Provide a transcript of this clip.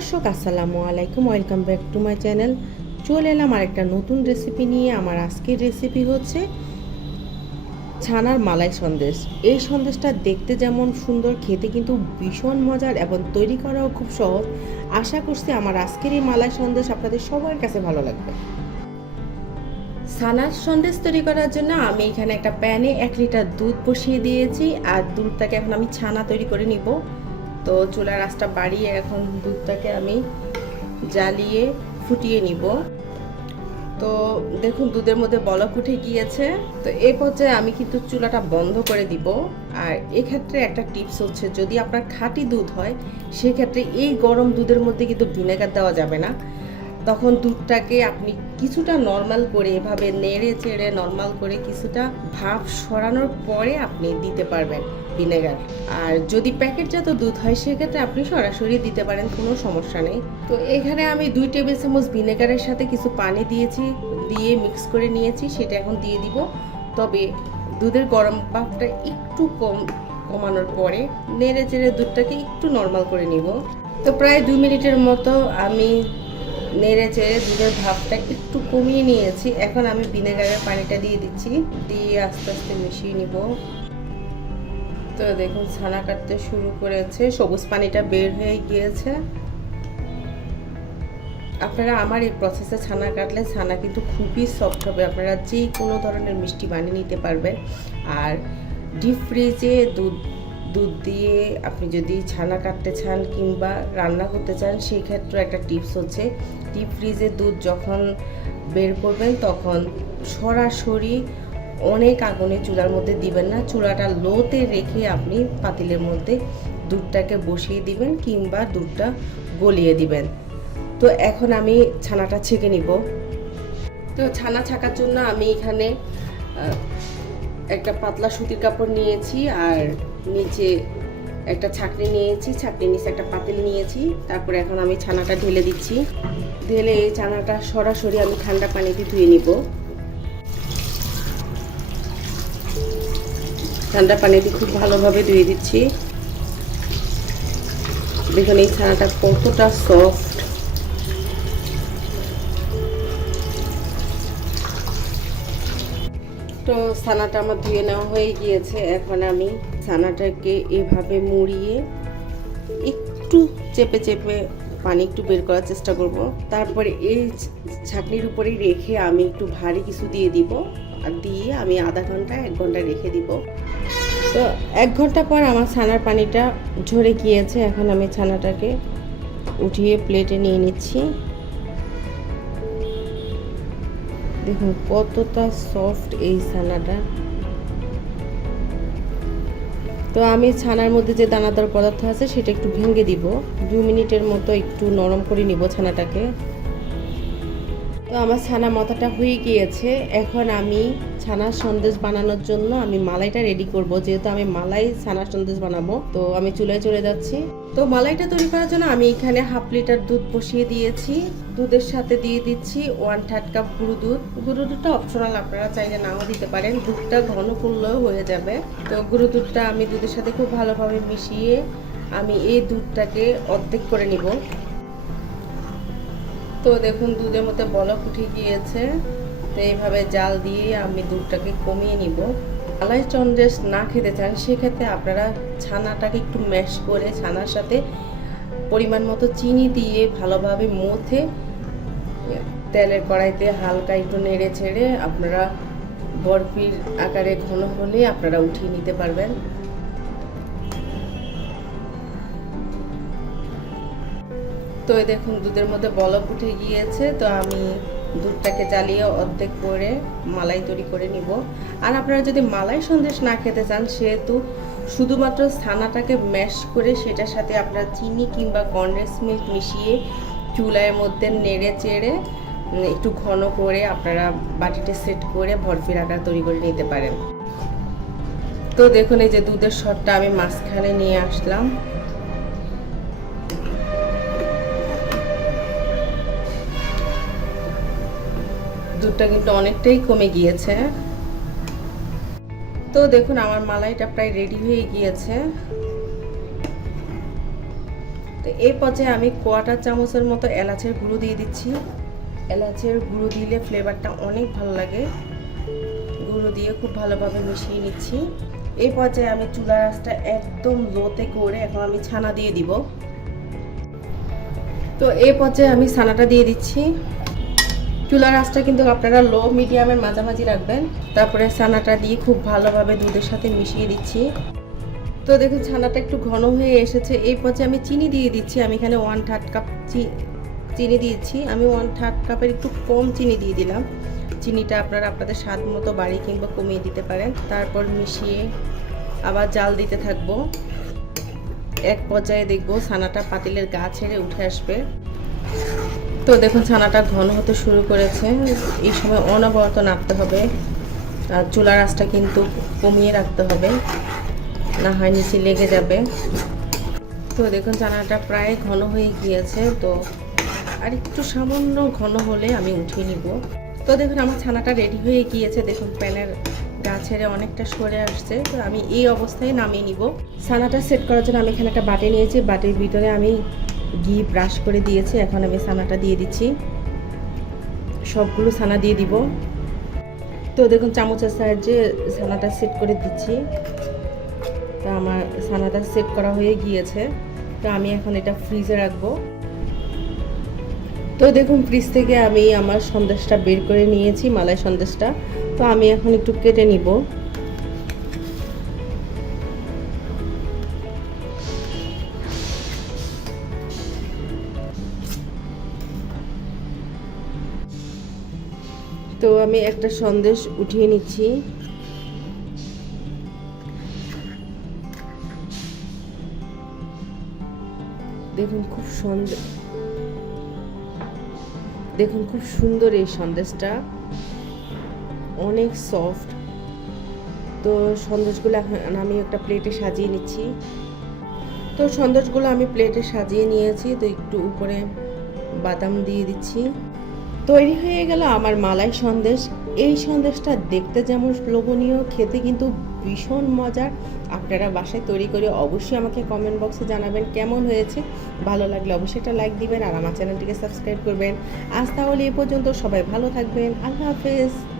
দর্শক, আসসালামু আলাইকুম। Welcome back to my channel চলে এলাম আরেকটা নতুন রেসিপি নিয়ে। আমার আজকের রেসিপি হচ্ছে ছানার মালাই সন্দেশ। এই সন্দেশটা দেখতে যেমন সুন্দর, খেতে কিন্তু ভীষণ মজার এবং তৈরি করাও খুব সহজ। আশা করছি আমার আজকের এই মালাই সন্দেশ আপনাদের সবার কাছে ভালো লাগবে। ছানার সন্দেশ তৈরি করার জন্য আমি এখানে একটা প্যানে এক লিটার দুধ বসিয়ে দিয়েছি। আর দুধটাকে এখন আমি ছানা তৈরি করে নিব। তো চুলার আঁচটা বাড়িয়ে এখন দুধটাকে আমি জ্বালিয়ে ফুটিয়ে নিব। তো দেখুন, দুধের মধ্যে বলক উঠে গিয়েছে। তো এই পর্যায়ে আমি কিন্তু চুলাটা বন্ধ করে দিব। আর এক্ষেত্রে একটা টিপস হচ্ছে, যদি আপনার খাঁটি দুধ হয়, সেক্ষেত্রে এই গরম দুধের মধ্যে কিন্তু ভিনেগার দেওয়া যাবে না। তখন দুধটাকে আপনি কিছুটা নর্মাল করে এভাবে নেড়ে চেড়ে নর্মাল করে কিছুটা ভাপ সরানোর পরে আপনি দিতে পারবেন ভিনেগার আর যদি প্যাকেটজাত দুধ হয়, সেক্ষেত্রে আপনি সরাসরি দিতে পারেন, কোনো সমস্যা নেই। তো এখানে আমি দুই টেবিল চামচ ভিনেগারের সাথে কিছু পানি দিয়েছি, দিয়ে মিক্স করে নিয়েছি, সেটা এখন দিয়ে দিব। তবে দুধের গরম ভাবটা একটু কম, কমানোর পরে নেড়ে চেড়ে দুধটাকে একটু নর্মাল করে নিব। তো প্রায় দুই মিনিটের মতো আমি নেড়ে চেড়ে দুধের ভাবটা একটু কমিয়ে নিয়েছি। এখন আমি ভিনেগারের পানিটা দিয়ে দিচ্ছি। দিয়ে আস্তে আস্তে মিশিয়ে নিব। তো দেখুন, ছানা কাটতে শুরু করেছে। সবুজ পানিটা বের হয়ে গিয়েছে। আপনারা আমার এই প্রসেসে ছানা কাটলে ছানা কিন্তু খুবই সফট হবে। আপনারা যে কোনো ধরনের মিষ্টি বানিয়ে নিতে পারবেন। আর ডিপ ফ্রিজে দুধ দুধ দিয়ে আপনি যদি ছানা কাটতে চান কিংবা রান্না করতে চান, সেই ক্ষেত্রে একটা টিপস হচ্ছে ডিপ ফ্রিজে দুধ যখন বের করবেন তখন সরাসরি অনেক আগুনে চুলার মধ্যে দিবেন না। চুলাটা লোতে রেখে আপনি পাতিলের মধ্যে দুধটাকে বসিয়ে দিবেন কিংবা দুধটা গলিয়ে দিবেন। তো এখন আমি ছানাটা ছেঁকে নিব। তো ছানা ছাকার জন্য আমি এখানে একটা পাতলা সুতির কাপড় নিয়েছি আর নিচে একটা ছাকনি নিয়েছি। ছাকনির নিচে একটা পাতিল নিয়েছি। তারপরে এখন আমি ছানাটা ঢেলে দিচ্ছি। ঢেলে এই ছানাটা সরাসরি আমি ঠান্ডা পানিতে ধুয়ে নিব। ঠান্ডা পানিতে খুব ভালোভাবে ধুয়ে দিচ্ছি। দেখুন, এই ছানাটা কতটা সফট তো ছানাটা আমার ধুয়ে নেওয়া হয়ে গিয়েছে। এখন আমি ছানাটাকে এভাবে মুড়িয়ে একটু চেপে চেপে পানি একটু বের করার চেষ্টা করব। তারপরে এই ছাকনির উপরেই রেখে আমি একটু ভারী কিছু দিয়ে দিব। আর দিয়ে আমি আধা ঘণ্টা, এক ঘণ্টা রেখে দিব। তো এক ঘণ্টা পর আমার ছানার পানিটা ঝরে গিয়েছে। এখন আমি ছানাটাকে উঠিয়ে প্লেটে নিয়ে নিচ্ছি। দেখুন কতটা সফট এই ছানাটা। তো আমি ছানার মধ্যে যে দানাদার পদার্থ আছে সেটা একটু ভেঙে দিব। দু মিনিটের মতো একটু নরম করে নিব ছানাটাকে। তো আমার ছানা মাথাটা হয়ে গিয়েছে। এখন আমি ছানার সন্দেশ বানানোর জন্য আমি মালাইটা রেডি করব। যেহেতু আমি মালাই ছানার সন্দেশ বানাবো, তো আমি চুলায় চলে যাচ্ছি। তো মালাইটা তৈরি করার জন্য আমি এখানে হাফ লিটার দুধ বসিয়ে দিয়েছি। দুধের সাথে দিয়ে দিচ্ছি ওয়ান থার্ড কাপ গুঁড়ো দুধ। গুঁড়ো দুধটা অপশনাল আপনারা চাইলে নাও দিতে পারেন। দুধটা ঘন হয়ে যাবে। তো গুঁড়ো দুধটা আমি দুধের সাথে খুব ভালোভাবে মিশিয়ে আমি এই দুধটাকে অর্ধেক করে নিব। তো দেখুন, দুধের মধ্যে বলক উঠে গিয়েছে। তো এইভাবে জাল দিয়ে আমি দুধটাকে কমিয়ে নিব। মালাই চন্দ্রেশ না খেতে চান, সেক্ষেত্রে আপনারা ছানাটাকে একটু ম্যাশ করে ছানার সাথে পরিমাণ মতো চিনি দিয়ে ভালোভাবে মথে তেলের কড়াইতে হালকা একটু নেড়ে ছেড়ে আপনারা বরফির আকারে ঘন হলে আপনারা উঠিয়ে নিতে পারবেন। তো এই দেখুন, দুধের মধ্যে বলক উঠে গিয়েছে, তো আমি দুধটাকে জ্বালিয়ে অর্ধেক করে মালাই তৈরি করে নিব। আর আপনারা যদি মালাই সন্দেশ না খেতে চান, সেহেতু শুধুমাত্র ছানাটাকে ম্যাশ করে সেটার সাথে আপনারা চিনি কিংবা কনডেন্স মিল্ক মিশিয়ে চুলার মধ্যে নেড়ে চেড়ে একটু ঘন করে আপনারা বাটিতে সেট করে বরফির আকার তৈরি করে নিতে পারেন। তো দেখুন, এই যে দুধের শটটা আমি মাঝখানে নিয়ে আসলাম। দুধটা কিন্তু অনেকটাই কমে গিয়েছে। তো দেখুন, আমার মালাইটা প্রায় রেডি হয়ে গিয়েছে। তো এই পর্যায়ে আমি কোয়াটার চামচের মতো এলাচের গুঁড়ো দিয়ে দিচ্ছি। এলাচের গুঁড়ো দিলে ফ্লেভারটা অনেক ভালো লাগে। গুঁড়ো দিয়ে খুব ভালোভাবে মিশিয়ে নিচ্ছি। এই পর্যায়ে আমি চুলা রাসটা একদম লোতে করে এখন আমি ছানা দিয়ে দিব। তো এই পর্যায়ে আমি ছানাটা দিয়ে দিচ্ছি। চুলার আঁচটা কিন্তু আপনারা লো, মিডিয়ামের মাঝামাঝি রাখবেন। তারপরে ছানাটা দিয়ে খুব ভালোভাবে দুধের সাথে মিশিয়ে দিচ্ছি। তো দেখুন, ছানাটা একটু ঘন হয়ে এসেছে। এই পর্যায়ে আমি চিনি দিয়ে দিচ্ছি। আমি এখানে ওয়ান থার্ড কাপ চিনি দিয়েছি। আমি ওয়ান থার্ড কাপের একটু কম চিনি দিয়ে দিলাম। চিনিটা আপনারা আপনাদের স্বাদ মতো বাড়ি কিংবা কমিয়ে দিতে পারেন। তারপর মিশিয়ে আবার জাল দিতে থাকব। এক পর্যায়ে দেখব ছানাটা পাতিলের গা ছেড়ে উঠে আসবে। তো দেখুন, ছানাটা ঘন হতে শুরু করেছে। এই সময় অনবরত নাড়তে হবে। আর চুলার আঁচটা কিন্তু কমিয়ে রাখতে হবে। না হয় নিচে লেগে যাবে। তো দেখুন, ছানাটা প্রায় ঘন হয়ে গিয়েছে। তো আর একটু সামান্য ঘন হলে আমি উঠিয়ে নিব। তো দেখুন, আমার ছানাটা রেডি হয়ে গিয়েছে। দেখুন, প্যানের গা ছেড়ে অনেকটা সরে আসছে। তো আমি এই অবস্থায় নামিয়ে নিব। ছানাটা সেট করার জন্য আমি এখানে একটা বাটি নিয়েছি। বাটির ভিতরে আমি ঘি ব্রাশ করে দিয়েছি। এখন আমি ছানাটা দিয়ে দিচ্ছি। সবগুলো ছানা দিয়ে দিব। তো দেখুন, চামচের সাহায্যে ছানাটা সেট করে দিচ্ছি। তো আমার ছানাটা সেট করা হয়ে গিয়েছে। তো আমি এখন এটা ফ্রিজে রাখব। তো দেখুন, ফ্রিজ থেকে আমি আমার সন্দেশটা বের করে নিয়েছি, মালাই সন্দেশটা। তো আমি এখন একটু কেটে নিব। আমি একটা সন্দেশ উঠিয়ে নিচ্ছি। দেখুন খুব সুন্দর দেখুন খুব সুন্দর এই সন্দেশটা। অনেক সফট। তো সন্দেশগুলো এখন আমি একটা প্লেটে সাজিয়ে নিচ্ছি। তো সন্দেশগুলো আমি প্লেটে সাজিয়ে নিয়েছি, তো একটু উপরে বাদাম দিয়ে দিচ্ছি। তৈরি হয়ে গেল আমার মালাই সন্দেশ। এই সন্দেশটা দেখতে যেমন লোভনীয়, খেতে কিন্তু ভীষণ মজার। আপনারা বাসায় তৈরি করে অবশ্যই আমাকে কমেন্ট বক্সে জানাবেন কেমন হয়েছে। ভালো লাগলে অবশ্যই একটা লাইক দিবেন আর আমার চ্যানেলটিকে সাবস্ক্রাইব করবেন। আজ তাহলে এ পর্যন্ত সবাই ভালো থাকবেন। আল্লাহ হাফেজ।